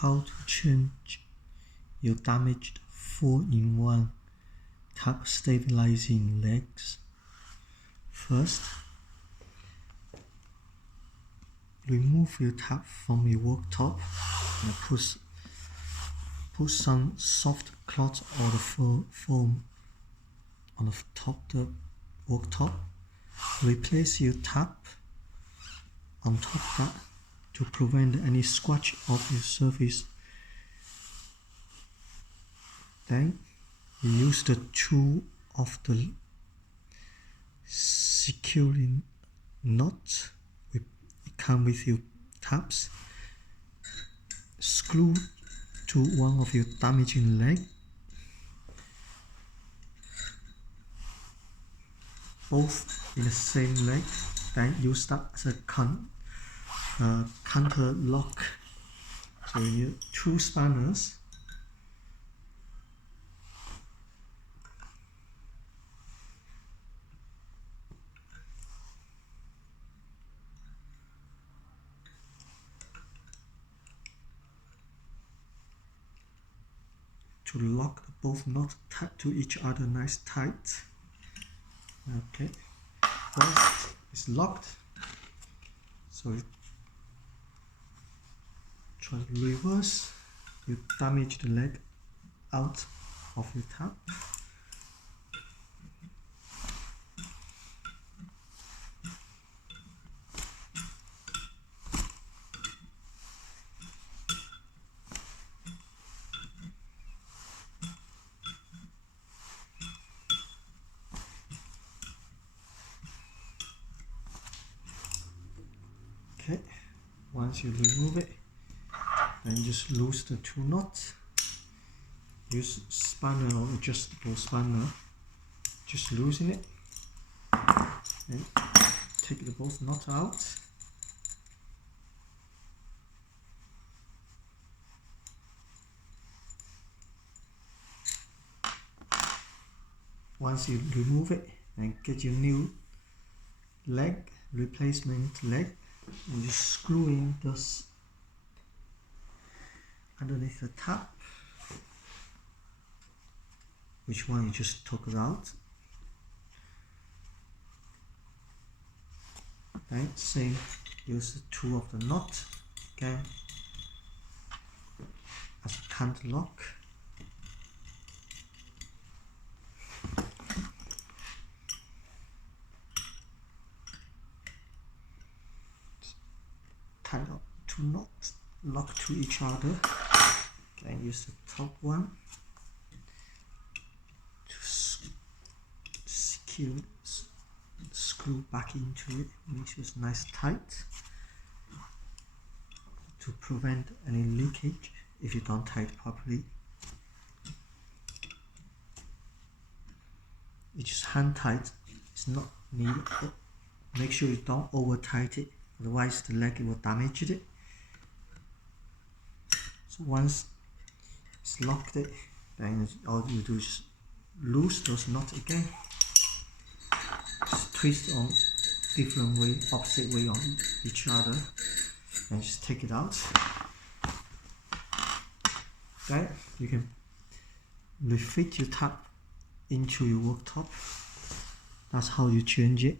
How to change your damaged 4-in-1 tap stabilizing legs. First, remove your tap from your worktop and put some soft cloth or the foam on the top of the worktop. Replace your tap on top of that to prevent any scratch of your surface. Then you use the tool of the securing knot. It comes with your taps. Screw to one of your damaging leg. Both in the same leg. Then use that as a counter lock. So you need 2 spanners. To lock both knots to each other nice tight. Okay, once it's locked, so you try to reverse, you damage the leg out of your tap. Okay, once you remove it, then just loose the 2 knots. Use spanner or adjustable spanner, just loosen it and take the both knots out. Once you remove it, then get your new leg, replacement leg, and just screw in this underneath the tap. Which one you just took it out. Then same, use the 2 of the knot again as a counter lock. Tie up 2 knots, lock to each other. Again, use the top one to secure, screw back into it. Make sure it's nice tight to prevent any leakage if you don't tie it properly. You just hand tight, it's not needed. Make sure you don't over tight it, otherwise the leg will damage it. So once it's locked it, then all you do is loose those knots again. Just twist on different way, opposite way on each other, and just take it out. Then you can refit your tap into your worktop. That's how you change it.